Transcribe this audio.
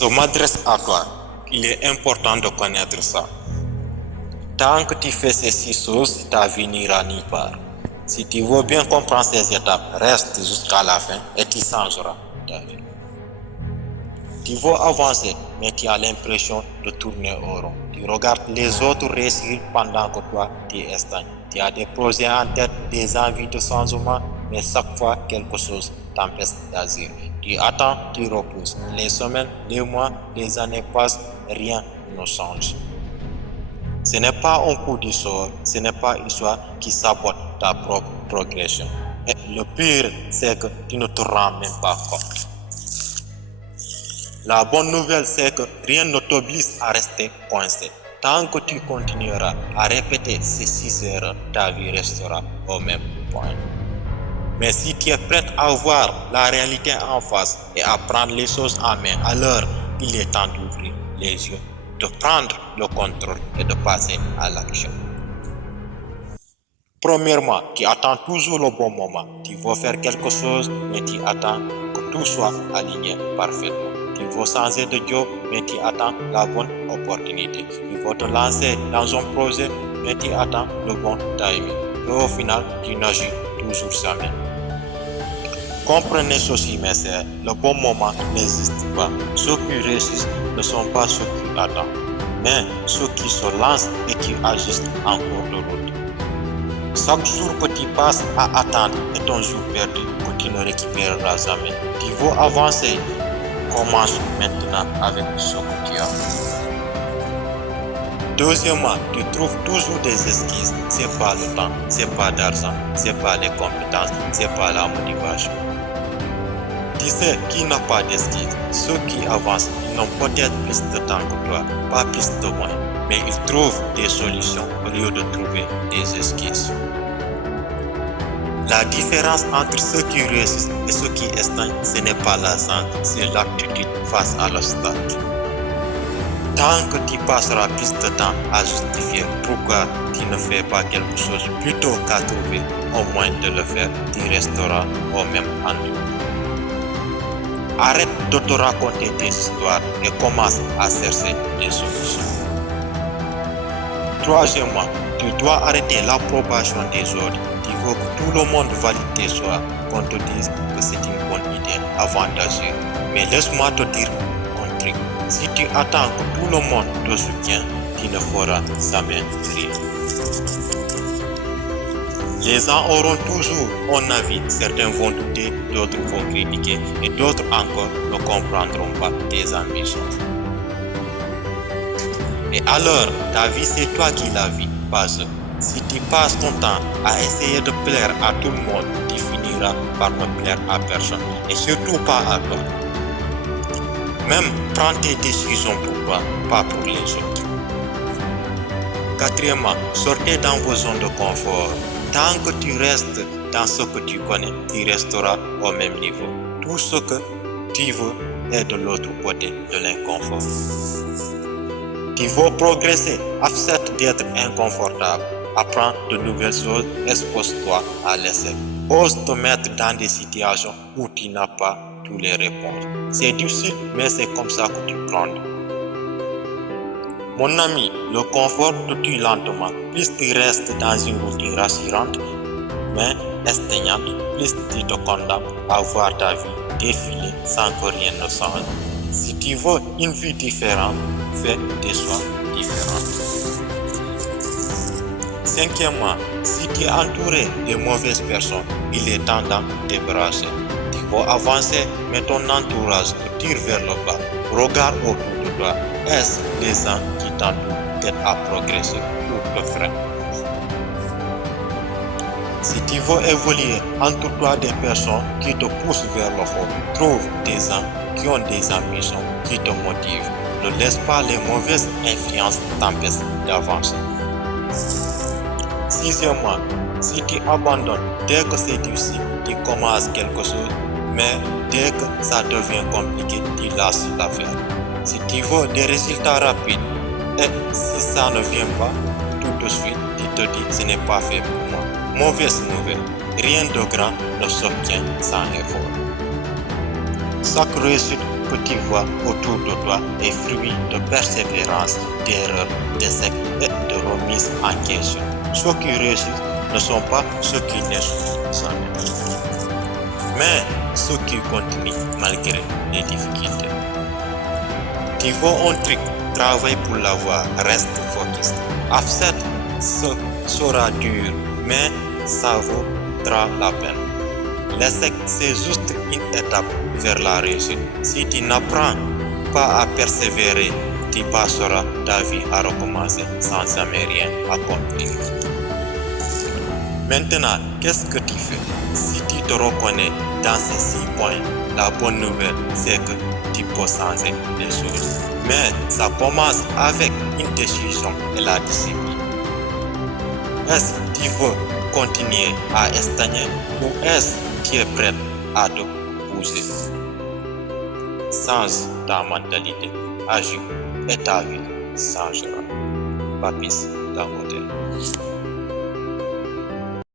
Je m'adresse à toi. Il est important de connaître ça. Tant que tu fais ces 6 choses, ta vie n'ira nulle part. Si tu veux bien comprendre ces étapes, reste jusqu'à la fin et tu changeras ta vie. Tu veux avancer, mais tu as l'impression de tourner au rond. Tu regardes les autres réussir pendant que toi, tu stagnes. Tu as des projets en tête, des envies de changement, mais chaque fois, quelque chose t'empêche d'agir. Tu attends, tu repousses. Les semaines, les mois, les années passent, rien ne change. Ce n'est pas un coup du sort, ce n'est pas une histoire qui sabote ta propre progression. Et le pire, c'est que tu ne te rends même pas compte. La bonne nouvelle, c'est que rien ne t'oblige à rester coincé. Tant que tu continueras à répéter ces 6 erreurs, ta vie restera au même point. Mais si tu es prêt à voir la réalité en face et à prendre les choses en main, alors il est temps d'ouvrir les yeux, de prendre le contrôle et de passer à l'action. Premièrement, tu attends toujours le bon moment. Tu veux faire quelque chose, mais tu attends que tout soit aligné parfaitement. Tu veux changer de job, mais tu attends la bonne opportunité. Tu veux te lancer dans un projet, mais tu attends le bon timing. Et au final, tu n'agis toujours jamais. Comprenez ceci, mes sœurs, le bon moment n'existe pas. Ceux qui réussissent ne sont pas ceux qui attendent, mais ceux qui se lancent et qui agissent en cours de route. Chaque jour que tu passes à attendre est un jour perdu que tu ne récupéreras jamais. Tu veux avancer, commence maintenant avec ce que tu as. Deuxièmement, tu trouves toujours des excuses. C'est pas le temps, c'est pas d'argent, c'est pas les compétences, c'est pas la motivation. Tu sais qui n'a pas d'excuses? Ceux qui avancent, ils n'ont peut-être plus de temps que toi, pas plus de moyens, mais ils trouvent des solutions au lieu de trouver des excuses. La différence entre ceux qui réussissent et ceux qui stagnent, ce n'est pas l'argent, c'est l'attitude face à l'obstacle. Tant que tu passeras plus de temps à justifier pourquoi tu ne fais pas quelque chose plutôt qu'à trouver au moyen de le faire, tu resteras au même endroit. Arrête de te raconter tes histoires et commence à chercher des solutions. Troisièmement, tu dois arrêter l'approbation des autres. Tu veux que tout le monde valide tes choix, qu'on te dise que c'est une bonne idée avant d'agir. Mais laisse-moi te dire un truc. Si tu attends que tout le monde te soutienne, tu ne feras jamais rien. Les gens auront toujours un avis, certains vont douter, d'autres vont critiquer et d'autres encore ne comprendront pas tes ambitions. Et alors, ta vie c'est toi qui la vis, pas eux. Si tu passes ton temps à essayer de plaire à tout le monde, tu finiras par ne plaire à personne et surtout pas à toi. Même prends tes décisions pour toi, pas pour les autres. Quatrièmement, sortez dans vos zones de confort. Tant que tu restes dans ce que tu connais, tu resteras au même niveau. Tout ce que tu veux est de l'autre côté de l'inconfort. Tu veux progresser, accepte d'être inconfortable. Apprends de nouvelles choses, expose-toi à l'essai. Ose te mettre dans des situations où tu n'as pas toutes les réponses. C'est difficile, mais c'est comme ça que tu grandis. Mon ami, le confort te tue lentement. Plus tu restes dans une routine rassurante, mais astreignante, plus tu te condamnes à voir ta vie défiler sans que rien ne change. Si tu veux une vie différente, fais des choix différents. Cinquièmement, si tu es entouré de mauvaises personnes, il est temps d'en débarrasser. Tu veux avancer, mais ton entourage te tire vers le bas. Regarde autour de toi. Est-ce les gens qui t'entourent à progresser ou te freinent? Si tu veux évoluer, entoure-toi des personnes qui te poussent vers le haut. Trouve des gens qui ont des ambitions, qui te motivent. Ne laisse pas les mauvaises influences t'empêcher d'avancer. Sixièmement, si tu abandonnes dès que c'est difficile, tu commences quelque chose, mais dès que ça devient compliqué, tu lâches l'affaire. Si tu veux des résultats rapides, et si ça ne vient pas tout de suite, tu te dis ce n'est pas fait pour moi. Mauvaise nouvelle, rien de grand ne s'obtient sans effort. Chaque réussite que tu vois autour de toi est fruit de persévérance, d'erreurs, d'échecs et de remise en question. Ceux qui réussissent ne sont pas ceux qui n'échouent jamais, mais ceux qui continuent malgré les difficultés. Tu vois un truc, travaille pour l'avoir, reste focus. Accepte, ce sera dur, mais ça vaudra la peine. L'échec, c'est juste une étape vers la réussite. Si tu n'apprends pas à persévérer, tu passeras ta vie à recommencer sans jamais rien accomplir. Maintenant, qu'est-ce que tu fais? Si tu te reconnais dans ces 6 points, la bonne nouvelle, c'est que tu peux changer les choses. Mais ça commence avec une décision et la discipline. Est-ce que tu veux continuer à stagner ou est-ce que tu es prêt à te bouger? Change ta mentalité, agis et ta vie changera. Papis Dangote.